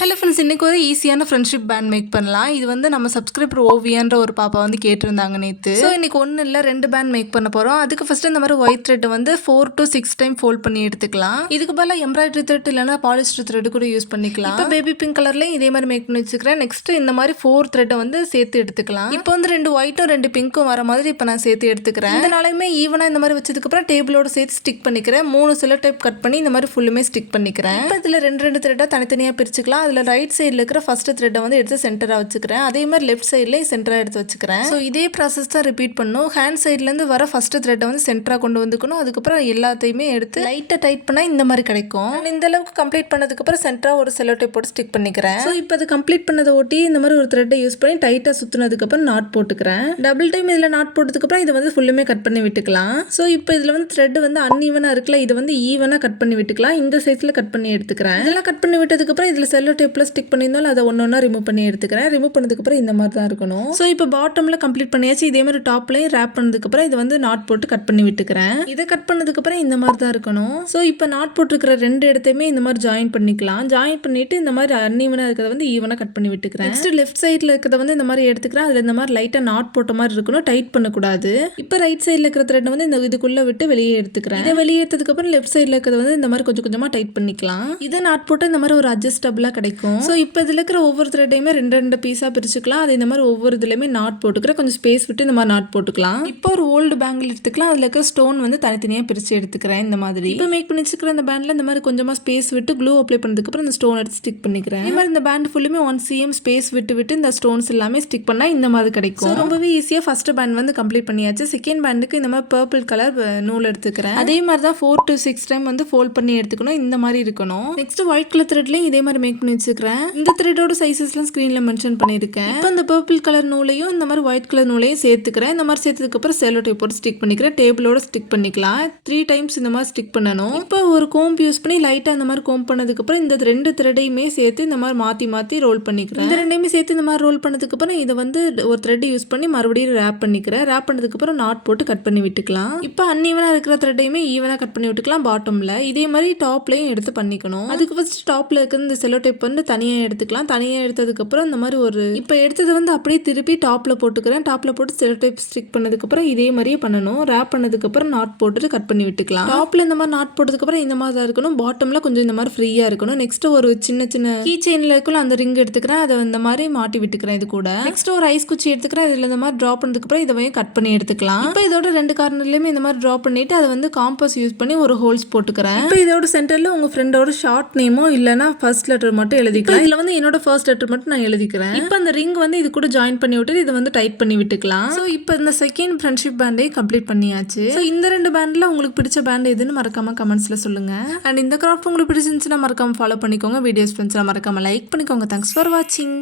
Hello friends, இன்றைக்கி ஒரு ஈஸியான ஃப்ரெண்ட்ஷிப் பேண்ட் மேக் பண்ணலாம். இது வந்து நம்ம சப்ஸ்கிரைபர் ஓவியன்ற ஒரு பாப்பா வந்து கேட்டிருந்தாங்க நேற்று. ஸோ இன்றைக்கி ஒன்றும் இல்லை, 2 பேண்ட் மேக் பண்ண போகிறோம். அதுக்கு ஃபஸ்ட்டு இந்த மாதிரி ஒயிட் த்ரெட்டை வந்து 4 to 6 டைம் ஃபோல்ட் பண்ணி எடுத்துக்கலாம். இதுக்கு பதிலாக எம்ப்ராய்டரி த்ரெட் இல்லைனா பாலிஸ்டர் த்ரெட் கூட யூஸ் பண்ணிக்கலாம். இப்போ பேபி பிங்க் கலர்லேயும் இதே மாதிரி மேக் பண்ணி வச்சுக்கிறேன். நெக்ஸ்ட் இந்த மாதிரி 4 த்ரெட்டை வந்து சேர்த்து எடுத்துக்கலாம். இப்போ வந்து 2 ஒயிட்டும் 2 பிங்க்கும் வர மாதிரி இப்போ நான் சேர்த்து எடுத்துக்கிறேன். இந்த நாளையுமே ஈவனாக இந்த மாதிரி வச்சதுக்கப்புறம் டேபிளோட சேர்த்து ஸ்டிக் பண்ணிக்கிறேன். 3 சில டைப் கட் பண்ணி இந்த மாதிரி ஃபுல்லுமே ஸ்டிக் பண்ணிக்கிறேன். இப்போ இதில் 2 த்ரெட்டாக தனித்தனியாக பிரிச்சுக்கலாம். அதில் ரைட் சைடில் இருக்கிற ஃபர்ஸ்ட் த்ரெட்டை வந்து எடுத்து சென்டராக வச்சுக்கிறேன். அதே மாதிரி லெஃப்ட் சைட்லேயும் சென்டராக எடுத்து வச்சுக்கிறேன். ஸோ இதே ப்ராசஸ் தான் ரிப்பீட் பண்ணும். ஹேண்ட் சைட்லேருந்து வர ஃபர்ஸ்ட் த்ரெட்டை வந்து சென்டராக கொண்டு வந்துக்கணும். அதுக்கப்புறம் எல்லாத்தையுமே எடுத்து லைட்டாக டைட் பண்ணால் இந்த மாதிரி கிடைக்கும். இந்த அளவுக்கு கம்ப்ளீட் பண்ணதுக்கப்புறம் சென்டராக ஒரு செல்லோ டேப் போட்டு ஸ்டிக் பண்ணிக்கிறேன். ஸோ இப்போ அது கம்ப்ளீட் பண்ணதை ஒட்டி இந்த மாதிரி ஒரு த்ரெட்டை யூஸ் பண்ணி டைட்டாக சுற்றினதுக்கப்புறம் நாட் போட்டுக்கிறேன். டபுள் டைம் இதில் நாட் போட்டதுக்கப்புறம் இதை வந்து ஃபுல்லுமே கட் பண்ணி விட்டுக்கலாம். ஸோ இப்போ இதில் வந்து த்ரெட் வந்து அன்ஈவனாக இருக்குல்ல, இதை வந்து ஈவனாக கட் பண்ணி விட்டுக்கலாம். இந்த சைஸில் கட் பண்ணி எடுத்துக்கிறேன். இதெல்லாம் கட் பண்ணி விட்டதுக்கப்புறம் இதில் செல்லோ டேப்பில் ஸ்டிக் பண்ணியிருந்தாலும் அதை ஒன்றா ரிமூவ் பண்ணி எடுத்துக்கிறேன். ரிமூவ் பண்ணதுக்கப்புறம் இந்த மாதிரி தான் இருக்கணும். ஸோ இப்போ பாட்டமில் கம்ப்ளீட் பண்ணியாச்சு. இதே மாதிரி டாப்லையும் ரேப் பண்ணதுக்கப்புறம் இதை வந்து நாட் போட்டு கட் பண்ணி விட்டுக்கிறேன். இதை கட் பண்ணதுக்கப்புறம் இந்த மாதிரி தான் இருக்கணும். ஸோ இப்போ நாட் போட்டுருக்கிற 2 இடத்தையுமே இந்த மாதிரி ஜாயின் பண்ணிக்கலாம். ஜாயின் பண்ணிட்டு இந்த மாதிரி அன்ஈவனாக இருக்கிறத வந்து ஈவனாக கட் பண்ணி விட்டுக்கிறேன். நெக்ஸ்ட் லெஃப்ட் சைடில் இருக்கிறத வந்து இந்த மாதிரி எடுத்துக்கிறேன். அதில் இந்த மாதிரி லைட்டாக நாட் போட்ட மாதிரி இருக்கணும், டைட் பண்ணக்கூடாது. இப்போ ரைட் சைடில் இருக்கிற த்ரெட் வந்து இந்த இதுக்குள்ளே விட்டு வெளியே எடுத்துக்கிறேன். இதை வெளியே எடுத்ததுக்கப்புறம் லெஃப்ட் சைடில் இருக்கிறத வந்து இந்த மாதிரி கொஞ்சம் கொஞ்சமாக டைட் பண்ணிக்கலாம். இதை நாட் போட்டு இந்த மாதிரி ஒரு அட்ஜஸ்டபிளாக கிடைக்கும். ஸோ இப்போ இதில் இருக்கிற ஒவ்வொரு த்ரெட்டையுமே 2 பீஸாக பிரிச்சுக்கலாம். அது இந்த மாதிரி ஒவ்வொரு இதுலையுமே நாட் போட்டுக்கிறேன். கொஞ்சம் ஸ்பேஸ் விட்டு இந்த மாதிரி நாட் போட்டுக்கலாம். இப்போ ஒரு ஓல்டு பேங்கிள் எடுத்துக்கலாம். அதில் இருக்கிற ஸ்டோன் வந்து தனித்தனியாக பிரித்து எடுத்துக்கிறேன். இந்த மாதிரி இப்போ மேக் பண்ணி வச்சுக்கிற இந்த பேண்டில் இந்த மாதிரி கொஞ்சமாக ஸ்பேஸ் விட்டு க்ளூ அப்ளை பண்ணதுக்கப்புறம் இந்த ஸ்டோன் எடுத்து ஸ்டிக் பண்ணிக்கிறேன். இந்த மாதிரி இந்த பேண்ட் ஃபுல்லுமே 1 cm ஸ்பேஸ் விட்டு விட்டு இந்த ஸ்டோன்ஸ் எல்லாமே ஸ்டிக் பண்ணால் இந்த மாதிரி கிடைக்கும். ரொம்பவே ஈஸியாக ஃபர்ஸ்ட் பேண்ட் வந்து கம்ப்ளீட் பண்ணியாச்சு. செகண்ட் பேண்டுக்கு இந்த மாதிரி பர்பிள் கலர் நூல் எடுத்துக்கிறேன். அதே மாதிரி தான் 4 to 6 டைம் வந்து ஃபோல்ட் பண்ணி எடுத்துக்கணும். இந்த மாதிரி இருக்கணும். நெக்ஸ்ட் ஒயிட் கலர் த்ரெட்லையும் இதே மாதிரி மேக் பண்ணி வச்சுக்கிறேன். இந்த த்ரெட்டோட சைஸஸ்லாம் ஸ்க்ரீனில் மென்ஷன் பண்ணியிருக்கேன். இப்போ இந்த பர்பிள் கலர் நூலையும் இந்த மாதிரி ஒயிட் கலர் நூலையும் சேர்த்துக்கிறேன். இந்த மாதிரி சேர்த்ததுக்கப்புறம் செல்லோ டேப் போட்டு ஸ்டிக் பண்ணிக்கிறேன். டேபிளோட ஸ்டிக் பண்ணிக்கலாம். 3 டைம்ஸ் இந்த மாதிரி ஸ்டிக் பண்ணணும். இப்போ ஒரு கோம்பு யூஸ் பண்ணி லைட்டாக இந்த மாதிரி கோம் பண்ணதுக்கப்புறம் இந்த 2 த்ரெட்டையுமே சேர்த்து இந்த மாதிரி மாற்றி ரோல் பண்ணிக்கிறேன். இந்த 2டையுமே சேர்த்து இந்த மாதிரி ரோல் பண்ணதுக்கப்புறம் இதை வந்து ஒரு த்ரெட் யூஸ் பண்ணி மறுபடியும் ரேப் பண்ணிக்கிறேன். ரேப் பண்ணதுக்கப்புறம் நாட் போட்டு கட் பண்ணி விட்டுக்கலாம். இப்போ அன்ஈவனாக இருக்கிற த்ரெட்டையுமே ஈவனாக கட் பண்ணி விட்டுக்கலாம். பாட்டமில் இதே மாதிரி டாப்லையும் எடுத்து பண்ணிக்கணும். அதுக்கு ஃபர்ஸ்ட் டாப்பில் இருக்கிற இந்த செல்லோ டேப் வந்து தனியாக எடுத்துக்கலாம். தனியாக எடுத்ததுக்கப்புறம் இந்த மாதிரி ஒரு இப்போ எடுத்தது வந்து அப்படியே திருப்பி டாப்பில் போட்டுக்கிறேன். டாப்பில் போட்டு செல்லோ டேப் ஸ்டிக் பண்ணதுக்கப்புறம் இதே மாதிரியே பண்ணணும். ரேப் பண்ணதுக்கப்புறம் நாட் போட்டுட்டு கட் பண்ணி விட்டுக்கலாம். டாப்பில் இந்த மாதிரி நாட் போட்டதுக்கப்புறம் இந்த மாதிரி தான் இருக்கணும். பாட்டமில் கொஞ்சம் இந்த மாதிரி ஃப்ரீயாக இருக்கணும். நெக்ஸ்ட் ஒரு சின்ன சின்ன கீ செயினில் இருக்குள்ள அந்த ரிங் எடுத்துக்கிறேன். அதை இந்த மாதிரி மாட்டி விட்டுக்கிறேன். இது கூட நெக்ஸ்ட் ஒரு ஐஸ் குச்சி எடுத்துக்கிறேன். இதில் இந்த மாதிரி ட்ரா பண்ணதுக்கப்புறம் இதை கட் பண்ணி எடுத்துக்கலாம். இப்போ இதோட 2 கார்னர்லையுமே இந்த மாதிரி ட்ரா பண்ணிட்டு அதை வந்து காம்பஸ் யூஸ் பண்ணி ஒரு ஹோல்ஸ் போட்டுக்கிறேன். இப்போ இதோட சென்டரில் உங்கள் ஃப்ரெண்டோட ஷார்ட் நேமோ இல்லைனா ஃபர்ஸ்ட் லெட்டர் மட்டும் எழுதிக்கலாம். இதில் வந்து என்னோட ஃபர்ஸ்ட் லெட்டர் மட்டும் நான் எழுதிக்கிறேன். இப்போ அந்த ரிங் வந்து இது கூட ஜாயின் பண்ணி விட்டு இதை வந்து டைட் பண்ணி விட்டுக்கலாம். ஸோ இப்போ இந்த செகண்ட் ஃப்ரெண்ட்ஷிப் பேண்டே கம்ப்ளீட் பண்ணியாச்சு. ஸோ இந்த 2 பேண்டில் உங்களுக்கு பிடிச்ச பேண்ட் எதுன்னு மறக்காம கமெண்ட்ஸில் சொல்லுங்க. அண்ட் இந்த கிராஃப்ட் உங்களுக்கு பிடிச்சிருந்துச்சுன்னா மறக்காம ஃபாலோ பண்ணிக்கோங்க. வீடியோஸ் ஃப்ரெண்ட்ஸ்லாம் மறக்காம லைக் பண்ணிக்கோங்க. தேங்க்ஸ் ஃபார் வாட்சிங்.